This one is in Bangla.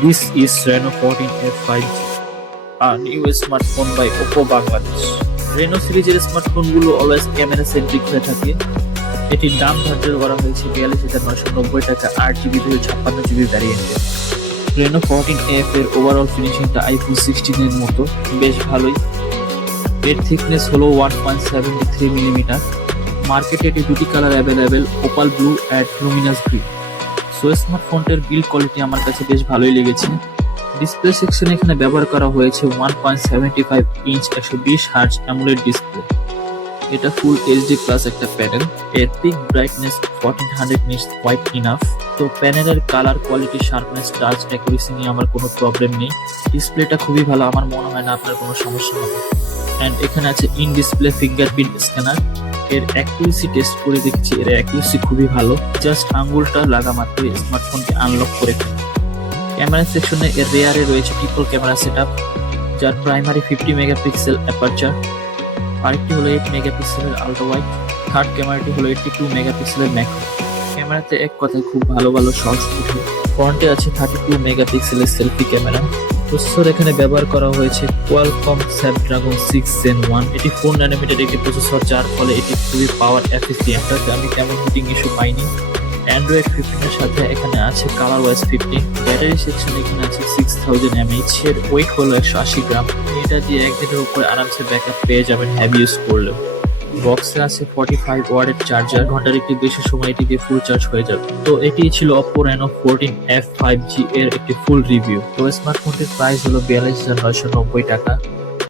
This is Reno 14F 5G, a new smartphone by Oppo Bangladesh. Reno সিরিজের স্মার্টফোনগুলো অলওয়েজ ক্যামেরা সেন্ট্রিক হয়ে থাকে। এটির দাম ধার্য করা হয়েছে 42,990 টাকা 8GB 256GB ভ্যারিয়েন্টে। Reno 14F এর ওভারঅল ফিনিশিংটা iPhone 16 এর মতো, বেশ ভালোই। এর থিকনেস হলো 1.73 মিলিমিটার। মার্কেটে এটি দুটি colour available, opal blue and luminous green. So স্মার্টফোনটার বিল্ড কোয়ালিটি আমার কাছে বেশ ভালোই লেগেছে। ডিসপ্লে সেকশনে এখানে ব্যবহার করা হয়েছে 1.75 ইঞ্চ 120 হার্টজ অ্যামোলেড ডিসপ্লে। এটা ফুল এইচডি প্লাস একটা প্যানেল। এর peak brightness 1400 nits quite enough. তো প্যানেলের colour quality, sharpness, touch accuracy নিয়ে আমার কোনো প্রবলেম নেই। ডিসপ্লেটা খুবই ভালো, আমার মনে হয় না আপনার কোনো সমস্যা হবে। অ্যান্ড এখানে আছে ইন ডিসপ্লে ফিঙ্গারপ্রিন্ট স্ক্যানার। এর অ্যাকুরেসি টেস্ট করে দেখছি, এর অ্যাকুরেসি খুবই ভালো। জাস্ট আঙ্গুলটা লাগা মাত্রই স্মার্টফোনকে আনলক করে ফেলে। ক্যামেরা সেকশনে এর রেয়ারে রয়েছে ট্রিপল ক্যামেরা সেটআপ, যার প্রাইমারি 50 মেগাপিক্সেল অ্যাপারচার, আরেকটি হলো 8 মেগাপিক্সেলের আল্ট্রা ওয়াইড, থার্ড ক্যামেরাটি হলো 82 মেগাপিক্সেলের ম্যাক্রো। ক্যামেরাতে এক কথায় খুব ভালো ভালো শর্টস উঠে। ফ্রন্টে আছে 32 মেগাপিক্সেলের সেলফি ক্যামেরা। প্রসেসর এখানে ব্যবহার করা হয়েছে কোয়ালকম স্ন্যাপড্রাগন 6 Gen 1। এটি 4 ন্যানোমিটার একটি প্রসেসর, যার ফলে এটি খুবই পাওয়ার এফিসিয়েন্ট। আমি তেমন হিটিং ইস্যু পাইনি। অ্যান্ড্রয়েড 15 এর সাথে এখানে আছে ColorOS 15। ব্যাটারি সেকশন এখানে আছে 6000 mAh। এর ওয়েট হলো 180 গ্রাম। এটা দিয়ে একদিনের উপরে আরামসে ব্যাকআপ পেয়ে যাবেন হেভি ইউজ করলেও। বক্সে আছে 45 ওয়াটের চার্জার, ঘন্টার একটি বেশি সময় এটি দিয়ে ফুল চার্জ হয়ে যাবে। তো এটি ছিল Oppo Reno 14F 5G এর একটি ফুল রিভিউ। তো স্মার্টফোনটির প্রাইস হলো 42,990 টাকা।